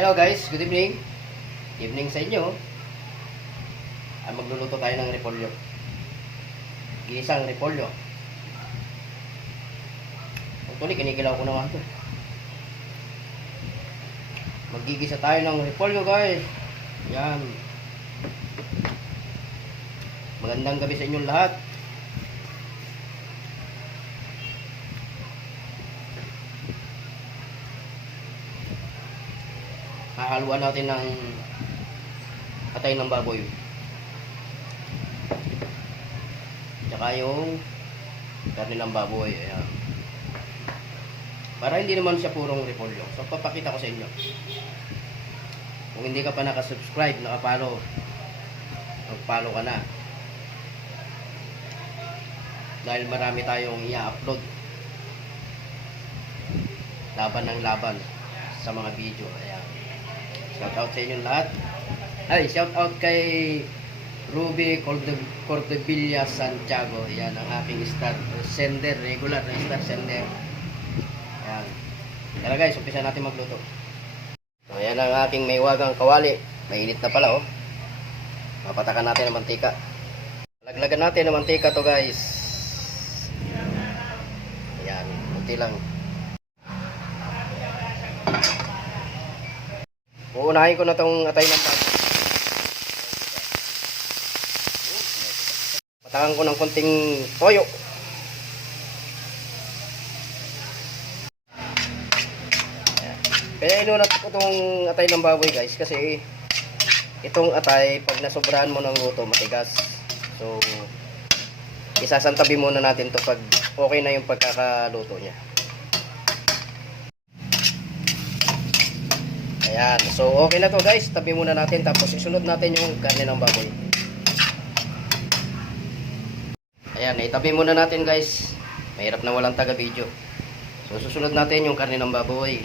Hello guys, good evening. Evening sa inyo. Magluluto tayo ng repolyo. Ginisang repolyo. Actually, kinikilaw ko naman ito. Magigisa tayo ng repolyo guys. Yan. Magandang gabi sa inyong lahat. Hahaluan natin ng atay ng baboy. Tsaka yung karne ng baboy. Ayan. Para hindi naman siya purong repolyo. So, papakita ko sa inyo. Kung hindi ka pa nakasubscribe, nakapalo, mag-follow ka na. Dahil marami tayong i-upload. Laban ng laban sa mga video. Ayan. Shout out sa inyong lahat. Ay, shout out kay Ruby Cordevilla Santiago. Yan ang aking star sender, regular na star sender. Yan. Tara guys, umpisa natin magluto. So, yan ang aking may wagang kawali. Mainit na pala oh. Mapatakan natin ng mantika. Laglagan natin ng mantika to guys. Yan, kunti lang. Uunahin ko na itong atay ng baboy. Patakan ko ng konting toyo. Kaya inunat ko itong atay ng baboy guys. Kasi itong atay, pag nasobrahan mo ng luto, matigas. So, isasantabi muna natin to pag okay na yung pagkakaluto niya. Ayan, so okay na to guys, tabi muna natin tapos isunod natin yung karne ng baboy. Ayan, itabi muna natin guys. Mahirap na walang taga video. So susunod natin yung karne ng baboy.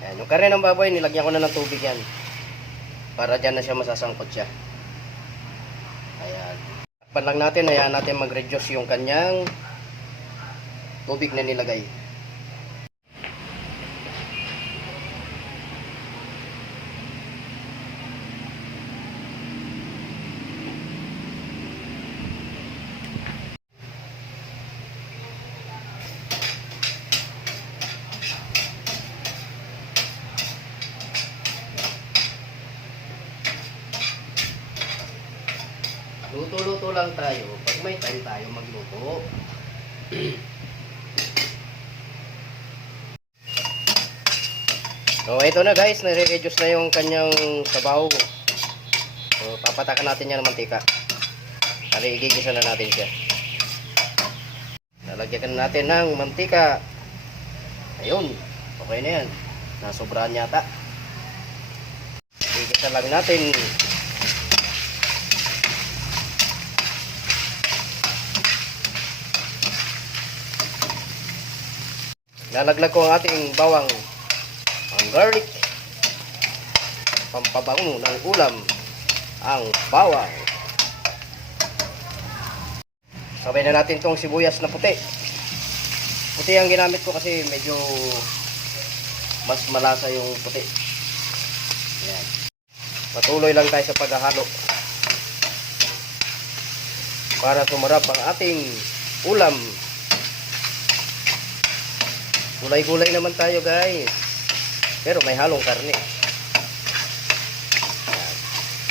Ayan, yung karne ng baboy nilagyan ko na ng tubig yan. Para dyan na siya masasangkot siya. Ayan. Takpan lang natin, ayan natin mag-reduce yung kanyang tubig na nilagay. Luto-luto lang tayo pag may time tayo magluto. So ito na guys, nare-reduce na yung kanyang sabaw. So papatakan natin yan ng mantika. Kali igigisa na natin siya. Lalagyan natin ng mantika. Ayun, okay na yan. Nasobrahan yata. Igigisa lang natin. Lalaglag ko ang ating bawang, ang garlic, pampabango ng ulam, ang bawang. Sabay na natin tong sibuyas na puti. Puti ang ginamit ko kasi medyo mas malasa yung puti. Ayan. Patuloy lang tayo sa paghahalo para tumarap ang ating ulam. Gulay-gulay naman tayo guys. Pero may halong karne.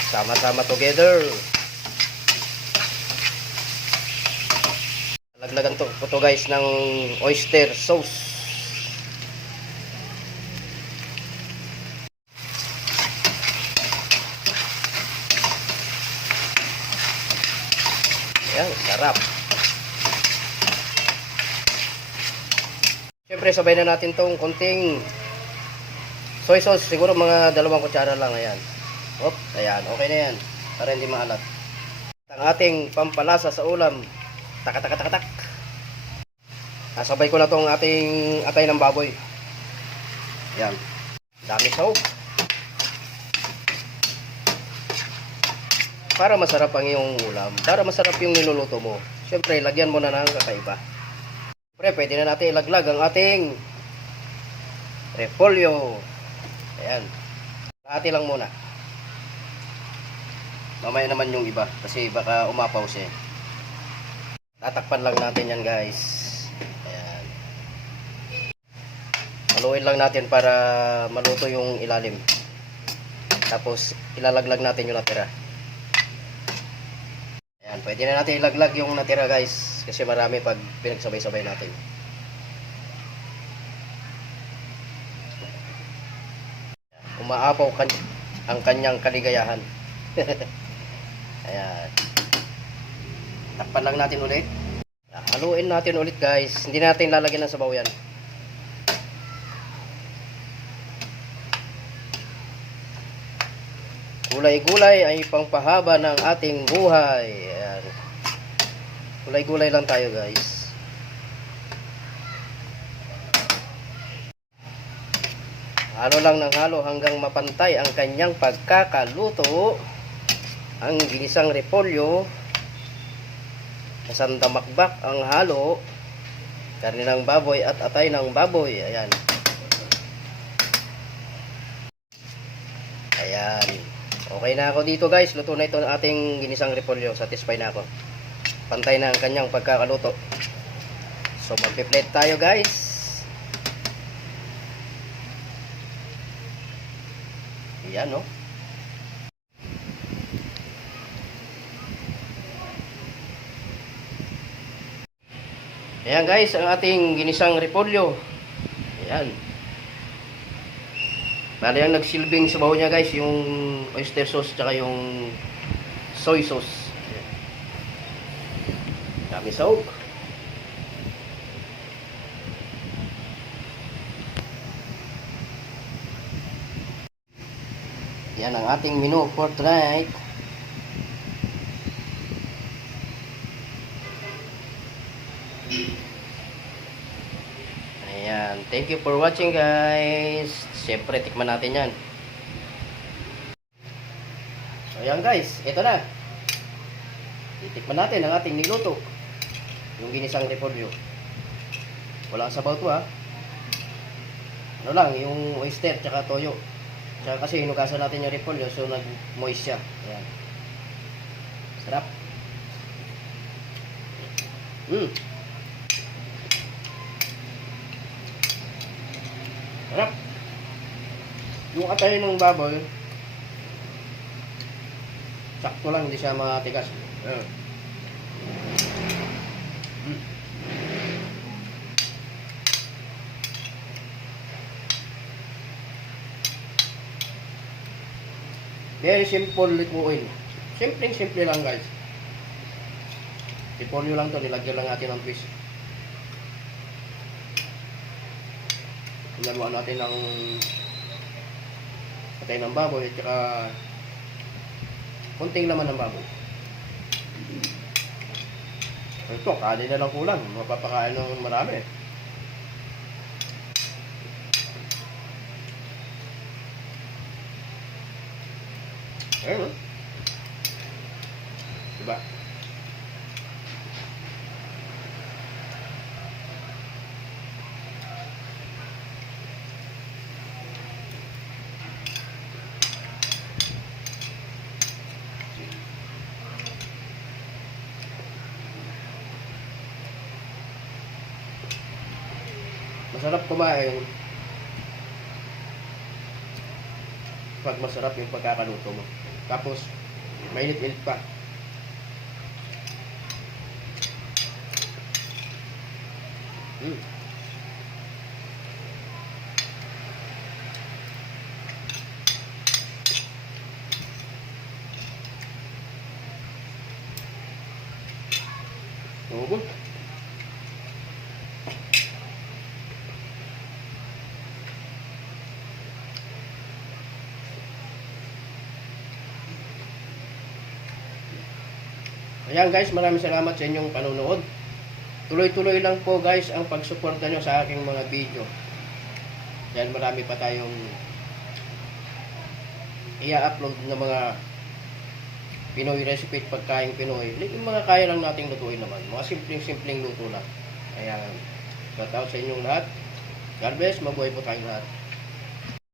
Sama-sama together. Laglagan to guys ng oyster sauce. Ayan, sarap. Siyempre sabay na natin tong konting soy sauce, siguro mga 2 kutsara lang. Ayan. Hop, ayan, okay na yan para hindi maalat. Ang ating pampalasa sa ulam, tak. Nasabay ko na tong ating atay ng baboy. Ayan, dami sahog para masarap ang iyong ulam, para masarap yung niluluto mo. Siyempre lagyan mo na ng kakaiba. Siyempre, pwede na natin ilaglag ang ating repolyo. Ayan. Ate lang muna. Mamaya naman yung iba kasi baka umapaw siya. Tatakpan lang natin yan guys. Ayan. Haluin lang natin para maluto yung ilalim. Tapos ilalaglag natin yung natira. Ayan, pwede na natin ilaglag yung natira guys. Kasi marami pag pinagsabay-sabay natin. Umaapaw ang kanyang kaligayahan. Ayan. Takpan lang natin ulit. Haluin natin ulit guys. Hindi natin lalagyan ng sabaw yan. Gulay-gulay ay pangpahaba ng ating buhay. Ayan. Gulay-gulay lang tayo guys. Halo lang ng halo hanggang mapantay ang kanyang pagkakaluto. Ang ginisang repolyo, sandamakbak ang halo, karne ng baboy at atay ng baboy. Ayan. Ayan. Okay na ako dito guys. Luto na ito ng ating ginisang repolyo. Satisfied na ako. Pantay na ang kanyang pagkakaluto. So magpi-plate tayo guys. Ayan no. Ayan guys, ang ating ginisang repolyo. Ayan. Bali ang nagsilbing sabaw niya guys, yung oyster sauce tsaka yung soy sauce. Ayan. Dami sahog. Yan ang ating menu for tonight. Ayan, thank you for watching guys. Siyempre tikman natin yan. So ayan guys, ito na. Titikman natin ang ating niluto. Yung ginisang repolyo. Walang sabaw to ha. Ano lang, yung oyster tsaka toyo. Tsaka kasi hinugasan natin yung repolyo, so nag-moist siya. Ayan. Sarap. Sarap. Yung atay ng baboy, sakto lang, hindi siya matigas. Very simple lutuin. Simple lang guys. Repolyo lang to, nilagyan lang natin ng twist. Inaluan natin ng patay ng baboy at saka konting laman ng baboy. Ito, kanin na lang kulang. Mapapakain ng marami. Ayun, diba? Masarap kumain pag masarap yung pagkakaluto mo. Tapos, mainit-init pa. Good. Ayan guys, maraming salamat sa inyong panonood. Tuloy-tuloy lang po guys ang pagsuporta nyo sa aking mga video. Dahil marami pa tayong i-upload na mga Pinoy recipe at pagkain Pinoy. Yung mga kaya lang nating lutuin naman. Mga simpleng luto lang. Ayan. Shout out sa inyong lahat. God bless. Mabuhay po tayong lahat.